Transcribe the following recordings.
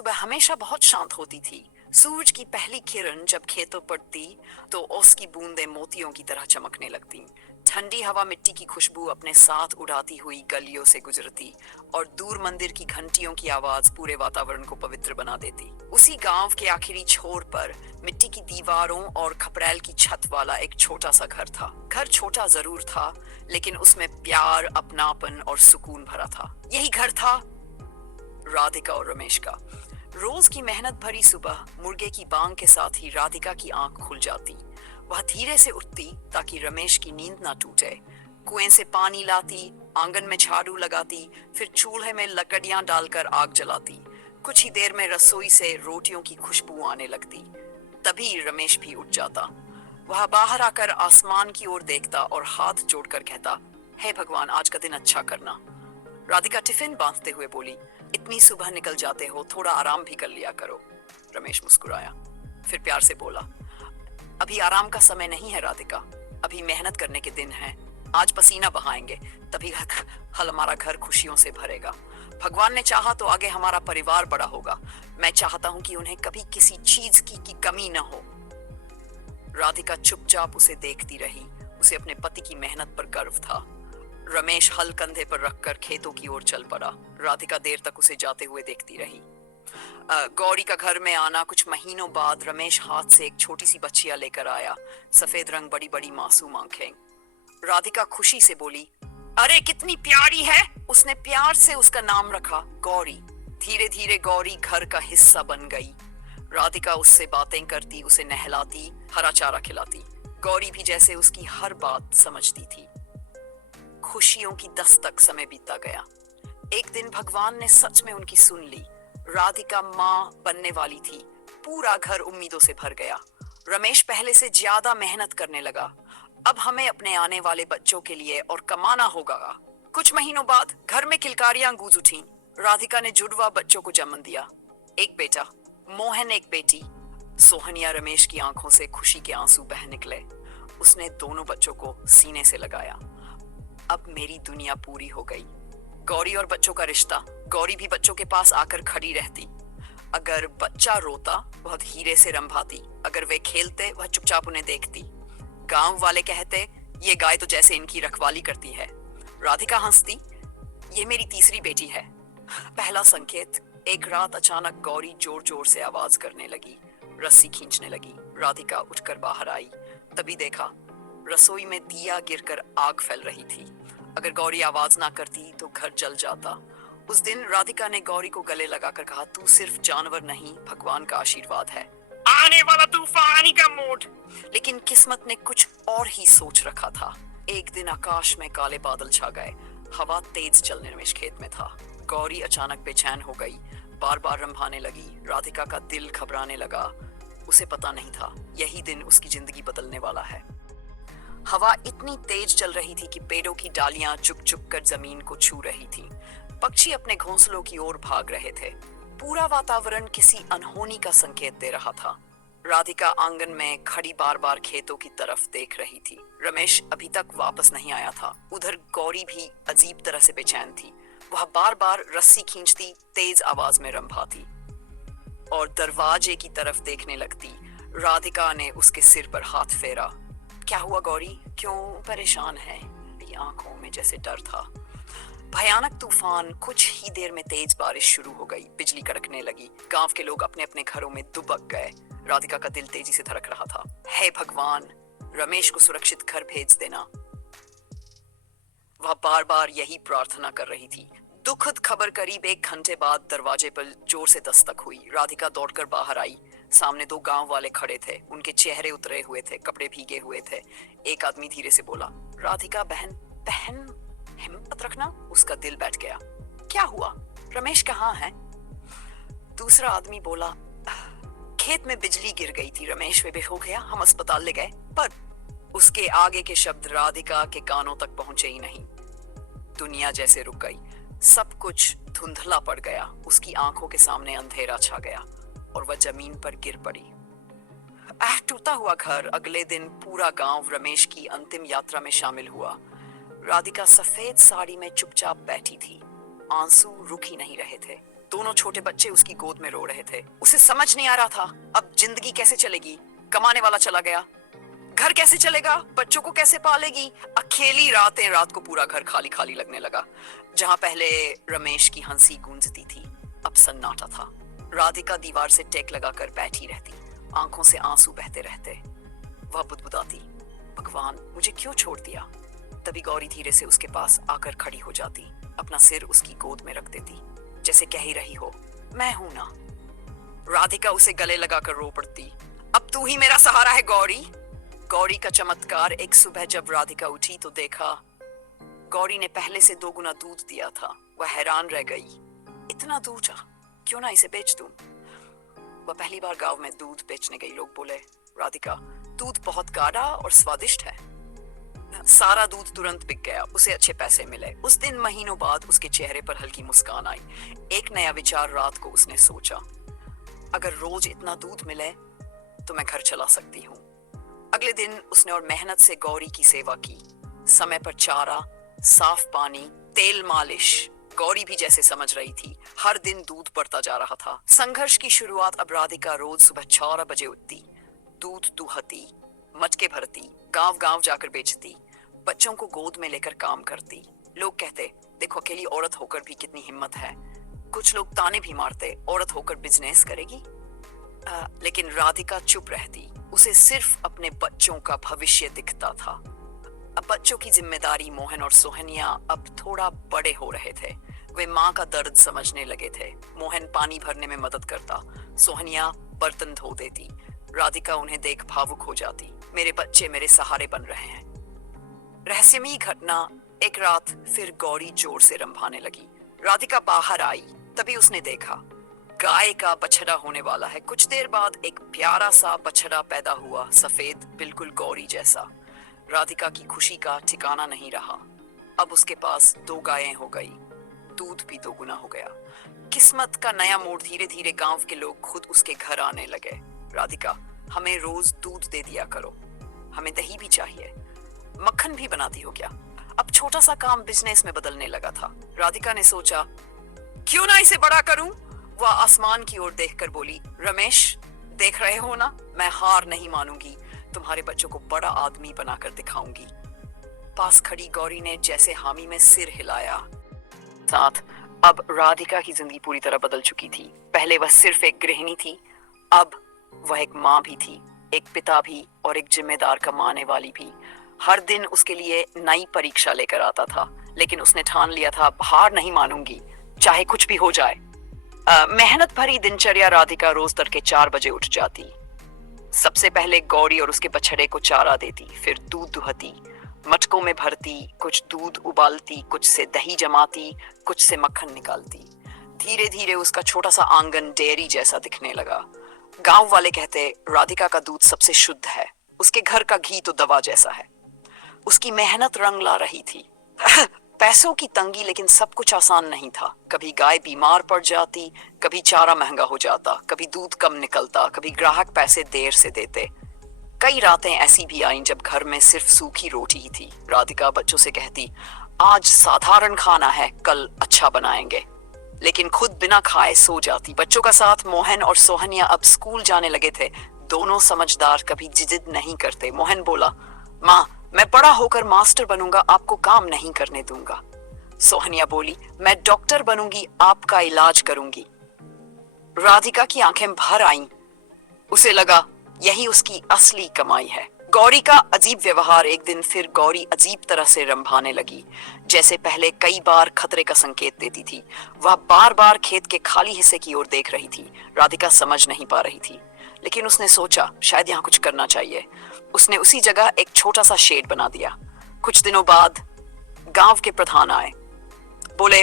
सुबह हमेशा बहुत शांत होती थी। सूरज की पहली किरण जब खेतों पड़ती तो उसकी बूंदें मोतियों की तरह चमकने लगती। ठंडी हवा मिट्टी की खुशबू अपने साथ उड़ाती हुई गलियों से गुजरती और दूर मंदिर की घंटियों की आवाज पूरे वातावरण को पवित्र बना देती। उसी गांव के आखिरी छोर पर मिट्टी की दीवारों और खपरेल की छत वाला एक छोटा सा घर था। घर छोटा जरूर था, लेकिन उसमें प्यार, अपनापन और सुकून भरा था। यही घर था राधिका और रमेश का। रोज की मेहनत भरी सुबह मुर्गे की बांग के साथ ही राधिका की आंख खुल जाती। वह धीरे से उठती ताकि रमेश की नींद ना टूटे। कुएं से पानी लाती, आंगन में झाड़ू लगाती, फिर चूल्हे में लकड़ियां डालकर आग जलाती। कुछ ही देर में रसोई से रोटियों की खुशबू आने लगती। तभी रमेश भी उठ जाता। वह बाहर आकर आसमान की ओर देखता और हाथ जोड़कर कहता, हे भगवान, आज का दिन अच्छा करना। राधिका टिफिन बांधते हुए बोली, इतनी सुबह निकल जाते हो, थोड़ा आराम भी कर लिया करो। रमेश मुस्कुराया, फिर प्यार से बोला, अभी आराम का समय नहीं है राधिका, अभी मेहनत करने के दिन हैं। आज पसीना बहाएंगे, तभी हमारा घर खुशियों से भरेगा। भगवान ने चाहा तो आगे हमारा परिवार बड़ा होगा। मैं चाहता हूं कि उन्हें कभी किसी चीज की कमी न हो। राधिका चुपचाप उसे देखती रही। उसे अपने पति की मेहनत पर गर्व था। रमेश हल कंधे पर रखकर खेतों की ओर चल पड़ा। राधिका देर तक उसे जाते हुए देखती रही। गौरी का घर में आना कुछ महीनों बाद रमेश हाथ से एक छोटी सी बच्चिया लेकर आया। सफेद रंग, बड़ी बड़ी मासूम आंखें। राधिका खुशी से बोली, अरे कितनी प्यारी है। उसने प्यार से उसका नाम रखा, गौरी। धीरे धीरे गौरी घर का हिस्सा बन गई। राधिका उससे बातें करती, उसे नहलाती, हरा चारा खिलाती। गौरी भी जैसे उसकी हर बात समझती थी। खुशियों की दस्तक समय बीतता गया। एक दिन भगवान ने सच में उनकी सुन ली। राधिका माँ बनने वाली थी। पूरा घर उम्मीदों से भर गया। रमेश पहले से ज्यादा मेहनत करने लगा। अब हमें अपने आने वाले बच्चों के लिए और कमाना होगा। कुछ महीनों बाद घर में किलकारियां गूंज उठी। राधिका ने जुड़वा बच्चों को जन्म दिया, एक बेटा मोहन, एक बेटी सोहनिया। रमेश की आंखों से खुशी के आंसू बह निकले। उसने दोनों बच्चों को सीने से लगाया। अब मेरी दुनिया पूरी हो गई। गौरी और बच्चों का रिश्ता। गौरी भी बच्चों के पास आकर खड़ी रहती। अगर बच्चा रोता, वह धीरे से रंभाती। अगर वे खेलते, वह चुपचाप उन्हें देखती। गांव वाले कहते, ये गाय तो जैसे इनकी रखवाली करती है। राधिका हंसती, ये मेरी तीसरी बेटी है। पहला संकेत। एक रात अचानक गौरी जोर जोर से आवाज करने लगी, रस्सी खींचने लगी। राधिका उठकर बाहर आई। तभी देखा, रसोई में दिया गिरकर आग फैल रही थी। अगर गौरी आवाज ना करती तो घर जल जाता। उस दिन राधिका ने गौरी को गले लगाकर कहा, तू सिर्फ जानवर नहीं, भगवान का आशीर्वाद है। आने वाला तूफानी का मूड। लेकिन किस्मत ने कुछ और ही सोच रखा था। एक दिन आकाश में काले बादल छा गए। हवा तेज चलने में खेत में था। गौरी अचानक बेचैन हो गई, बार बार रंभाने लगी। राधिका का दिल घबराने लगा। उसे पता नहीं था, यही दिन उसकी जिंदगी बदलने वाला है। हवा इतनी तेज चल रही थी कि पेड़ों की डालियां चुक चुक कर जमीन को छू रही थीं। पक्षी अपने घोंसलों की ओर भाग रहे थे। पूरा वातावरण किसी अनहोनी का संकेत दे रहा था। राधिका आंगन में खड़ी बार बार खेतों की तरफ देख रही थी। रमेश अभी तक वापस नहीं आया था। उधर गौरी भी अजीब तरह से बेचैन थी। वह बार बार रस्सी खींचती, तेज आवाज में रंभाती और दरवाजे की तरफ देखने लगती। राधिका ने उसके सिर पर हाथ फेरा। क्या हुआ गौरी, क्यों परेशान है? मेरी आंखों में जैसे डर था। भयानक तूफान। कुछ ही देर में तेज बारिश शुरू हो गई। बिजली कड़कने लगी। गांव के लोग अपने अपने घरों में दुबक गए। राधिका का दिल तेजी से धड़क रहा था। हे भगवान, रमेश को सुरक्षित घर भेज देना। वह बार बार यही प्रार्थना कर रही थी। दुखद खबर करीब 1 घंटे बाद दरवाजे पर जोर से दस्तक हुई। राधिका दौड़कर बाहर आई। सामने 2 गांव वाले खड़े थे। उनके चेहरे उतरे हुए थे, कपड़े भीगे हुए थे। एक आदमी धीरे से बोला, राधिका बहन, बहन हिम्मत रखना। उसका दिल बैठ गया। क्या हुआ, रमेश कहाँ है? दूसरा आदमी बोला, खेत में बिजली गिर गई थी, रमेश बेहोश हो गया, हम अस्पताल ले गए। पर उसके आगे के शब्द राधिका के कानों तक पहुंचे ही नहीं। दुनिया जैसे रुक गई। सब कुछ धुंधला पड़ गया। उसकी आंखों के सामने अंधेरा छा गया और वह जमीन पर गिर पड़ी। टूटा हुआ घर। अगले दिन पूरा गांव रमेश की अंतिम यात्रा में शामिल हुआ। राधिका सफेद साड़ी में चुपचाप बैठी थी। आंसू रुक ही नहीं रहे थे। दोनों छोटे बच्चे उसकी गोद में रो रहे थे। उसे समझ नहीं आ रहा था अब जिंदगी कैसे चलेगी। कमाने वाला चला गया, घर कैसे चलेगा, बच्चों को कैसे पालेगी। अकेली रात को पूरा घर खाली खाली लगने लगा। जहां पहले रमेश की हंसी गूंजती थी, अब सन्नाटा था। राधिका दीवार से टेक लगाकर बैठी रहती, आंखों से आंसू बहते रहते। वह बुदबुदाती, भगवान मुझे क्यों छोड़ दिया। तभी गौरी धीरे से उसके पास आकर खड़ी हो जाती, अपना सिर उसकी गोद में रख देती, जैसे कह ही रही हो, मैं हूं ना। राधिका उसे गले लगाकर रो पड़ती, अब तू ही मेरा सहारा है गौरी। गौरी का चमत्कार। एक सुबह जब राधिका उठी तो देखा गौरी ने पहले से 2 गुना दूध दिया था। वह हैरान रह गई, इतना दूध, क्यों ना इसे बेच दूं। वह पहली बार गांव में दूध बेचने गई। लोग बोले, राधिका दूध बहुत गाढ़ा और स्वादिष्ट है। सारा दूध तुरंत बिक गया, उसे अच्छे पैसे मिले। उस दिन महीनों बाद उसके चेहरे पर हल्की मुस्कान आई। एक नया विचार रात को उसने सोचा, अगर रोज इतना दूध मिले तो मैं घर चला सकती हूँ। अगले दिन उसने और मेहनत से गौरी की सेवा की। समय पर चारा, साफ पानी, तेल मालिश। गौरी भी जैसे समझ रही थी, हर दिन दूध बढ़ता जा रहा था। संघर्ष की शुरुआत। अब राधिका रोज सुबह 4 बजे उठती, दूध दुहती, मटके भरती, गांव गांव जाकर बेचती, बच्चों को गोद में लेकर काम करती। लोग कहते, देखो अकेली औरत होकर भी कितनी हिम्मत है। कुछ लोग ताने भी मारते, औरत होकर बिजनेस करेगी। लेकिन राधिका चुप रहती। उसे सिर्फ अपने बच्चों का भविष्य दिखता था। अब बच्चों की जिम्मेदारी। मोहन और सोहनिया अब थोड़ा बड़े हो रहे थे। वे माँ का दर्द समझने लगे थे। मोहन पानी भरने में मदद करता, सोहनिया बर्तन धो देती। राधिका उन्हें देख भावुक हो जाती, मेरे बच्चे मेरे सहारे बन रहे हैं। रहस्यमयी घटना। एक रात फिर गौरी जोर से रंभाने लगी। राधिका बाहर आई, तभी उसने देखा गाय का बछड़ा होने वाला है। कुछ देर बाद एक प्यारा सा बछड़ा पैदा हुआ, सफेद, बिल्कुल गौरी जैसा। राधिका की खुशी का ठिकाना नहीं रहा। अब उसके पास 2 गायें हो गई, दूध भी 2 गुना हो गया। किस्मत का नया मोड़। धीरे धीरे गांव के लोग खुद उसके घर आने लगे। राधिका, हमें रोज दूध दे दिया करो, हमें दही भी चाहिए, मक्खन भी बनाती हो क्या। अब छोटा सा काम बिजनेस में बदलने लगा था। राधिका ने सोचा, क्यों ना इसे बड़ा करूं। वह आसमान की ओर देखकर बोली, रमेश देख रहे हो ना, मैं हार नहीं मानूंगी, तुम्हारे बच्चों को बड़ा आदमी बनाकर दिखाऊंगी। पास खड़ी गौरी ने जैसे हामी में सिर हिलाया। साथ अब राधिका की जिंदगी पूरी तरह बदल चुकी थी। पहले वह सिर्फ एक गृहिणी थी, अब वह एक माँ भी थी, एक पिता भी और एक जिम्मेदार कमाने वाली भी। हर दिन उसके लिए नई परीक्षा लेकर आता था, लेकिन उसने ठान लिया था, हार नहीं मानूंगी, चाहे कुछ भी हो जाए। मेहनत भरी दिनचर्या। राधिका रोज तड़के 4 बजे उठ जाती। सबसे पहले गौरी और उसके बछड़े को चारा देती, फिर दूध दुहती, मटकों में भरती, कुछ दूध उबालती, कुछ से दही जमाती, कुछ से मक्खन निकालती। धीरे धीरे उसका छोटा सा आंगन डेयरी जैसा दिखने लगा। गांव वाले कहते, राधिका का दूध सबसे शुद्ध है, उसके घर का घी तो दवा जैसा है। उसकी मेहनत रंग ला रही थी। पैसों की तंगी, लेकिन सब कुछ आसान नहीं था। कभी गाय बीमार पड़ जाती, कभी चारा महंगा हो जाता, कभी दूध कम निकलता, कभी ग्राहक पैसे देर से देते। कई रातें ऐसी भी आईं जब घर में सिर्फ सूखी रोटी ही थी। राधिका बच्चों से कहती, आज साधारण खाना है, कल अच्छा बनाएंगे, लेकिन खुद बिना खाए सो जाती। बच्चों का साथ। मोहन और सोहनिया अब स्कूल जाने लगे थे, दोनों समझदार, कभी जिद नहीं करते। मोहन बोला, माँ मैं बड़ा होकर मास्टर बनूंगा, आपको काम नहीं करने दूंगा। सोहनिया बोली, मैं डॉक्टर बनूंगी, आपका इलाज करूंगी। राधिका की आंखें भर आईं। उसे लगा यही उसकी असली कमाई है। गौरी का अजीब व्यवहार। एक दिन फिर गौरी अजीब तरह से रंभाने लगी, जैसे पहले कई बार खतरे का संकेत देती थी। वह बार बार खेत के खाली हिस्से की ओर देख रही थी। राधिका समझ नहीं पा रही थी, लेकिन उसने सोचा शायद यहाँ कुछ करना चाहिए। उसने उसी जगह एक छोटा सा शेड बना दिया। कुछ दिनों बाद गांव के प्रधान आए, बोले,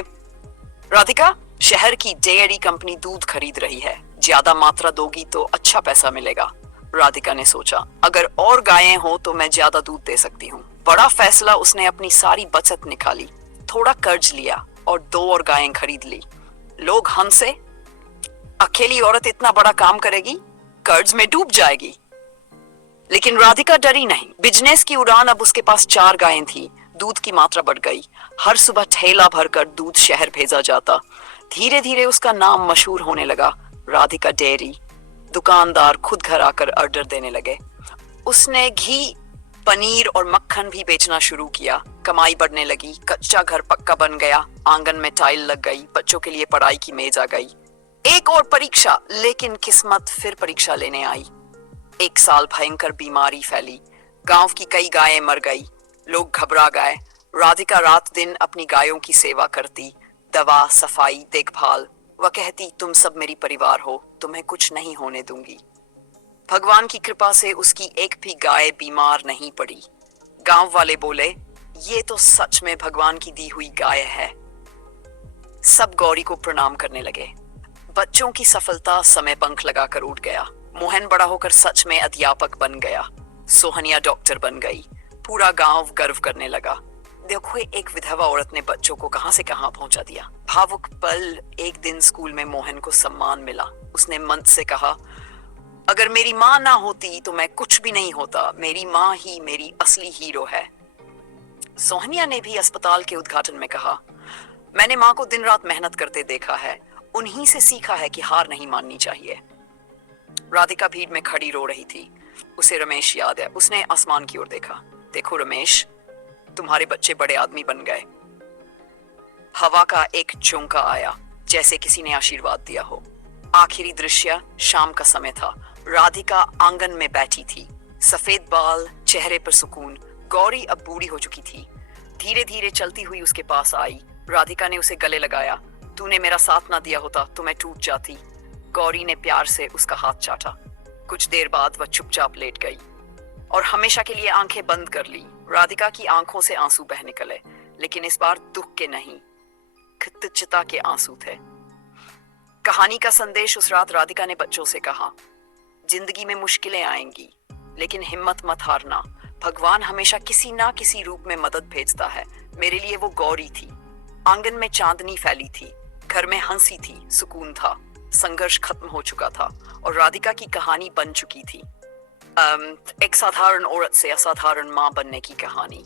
राधिका शहर की डेयरी कंपनी दूध खरीद रही है, ज्यादा मात्रा दोगी तो अच्छा पैसा मिलेगा। राधिका ने सोचा, अगर और गायें हो तो मैं ज्यादा दूध दे सकती हूँ। बड़ा फैसला। उसने अपनी सारी बचत निकाली, थोड़ा कर्ज लिया और 2 और गायें खरीद ली। लोग हंसे, अकेली औरत इतना बड़ा काम करेगी, कर्ज में डूब जाएगी। लेकिन राधिका डरी नहीं। बिजनेस की उड़ान। अब उसके पास 4 गायें थी। दूध की मात्रा बढ़ गई। हर सुबह ठेला भरकर दूध शहर भेजा जाता। धीरे धीरे उसका नाम मशहूर होने लगा, राधिका डेयरी। दुकानदार खुद घर आकर ऑर्डर देने लगे। उसने घी, पनीर और मक्खन भी बेचना शुरू किया। कमाई बढ़ने लगी, कच्चा घर पक्का बन गया, आंगन में टाइल लग गई, बच्चों के लिए पढ़ाई की मेज आ गई। एक और परीक्षा, लेकिन किस्मत फिर परीक्षा लेने आई। एक साल भयंकर बीमारी फैली, गांव की कई गायें मर गई, लोग घबरा गए। राधिका रात दिन अपनी गायों की सेवा करती, दवा, सफाई, देखभाल। वह कहती, तुम सब मेरी परिवार हो, तुम्हें कुछ नहीं होने दूंगी। भगवान की कृपा से उसकी एक भी गाय बीमार नहीं पड़ी। गांव वाले बोले, ये तो सच में भगवान की दी हुई गाय है। सब गौरी को प्रणाम करने लगे। बच्चों की सफलता समय पंख लगाकर उड़ गया। मोहन बड़ा होकर सच में अध्यापक बन गया। सोहनिया डॉक्टर बन गई। पूरा गांव गर्व करने लगा। देखो, एक विधवा औरत ने बच्चों को कहां से कहां पहुंचा दिया। भावुक पल। एक दिन स्कूल में मोहन को सम्मान मिला। उसने मंच से कहा, अगर मेरी माँ ना होती तो मैं कुछ भी नहीं होता। मेरी माँ ही मेरी असली हीरो है। सोहनिया ने भी अस्पताल के उद्घाटन में कहा, मैंने माँ को दिन रात मेहनत करते देखा है, उन्हीं से सीखा है कि हार नहीं माननी चाहिए। राधिका भीड़ में खड़ी रो रही थी। उसे रमेश याद है। उसने आसमान की ओर देखा। देखो रमेश, तुम्हारे बच्चे बड़े आदमी बन गए। हवा का एक झोंका आया, जैसे किसी ने आशीर्वाद दिया हो। आखिरी दृश्य, शाम का समय था। राधिका आंगन में बैठी थी, सफेद बाल, चेहरे पर सुकून। गौरी अब बूढ़ी हो चुकी थी। धीरे धीरे चलती हुई उसके पास आई। राधिका ने उसे गले लगाया। तूने मेरा साथ ना दिया होता तो मैं टूट जाती। गौरी ने प्यार से उसका हाथ चाटा। कुछ देर बाद वह चुपचाप लेट गई और हमेशा के लिए आंखें बंद कर ली। राधिका की आंखों से आंसू बह निकले, लेकिन इस बार दुख के नहीं, कृतज्ञता के आंसू थे। कहानी का संदेश उस रात राधिका ने बच्चों से कहा, जिंदगी में मुश्किलें आएंगी, लेकिन हिम्मत मत हारना। भगवान हमेशा किसी ना किसी रूप में मदद भेजता है। मेरे लिए वो गौरी थी। आंगन में चांदनी फैली थी, घर में हंसी थी, सुकून था। संघर्ष खत्म हो चुका था और राधिका की कहानी बन चुकी थी। एक साधारण औरत से असाधारण माँ बनने की कहानी।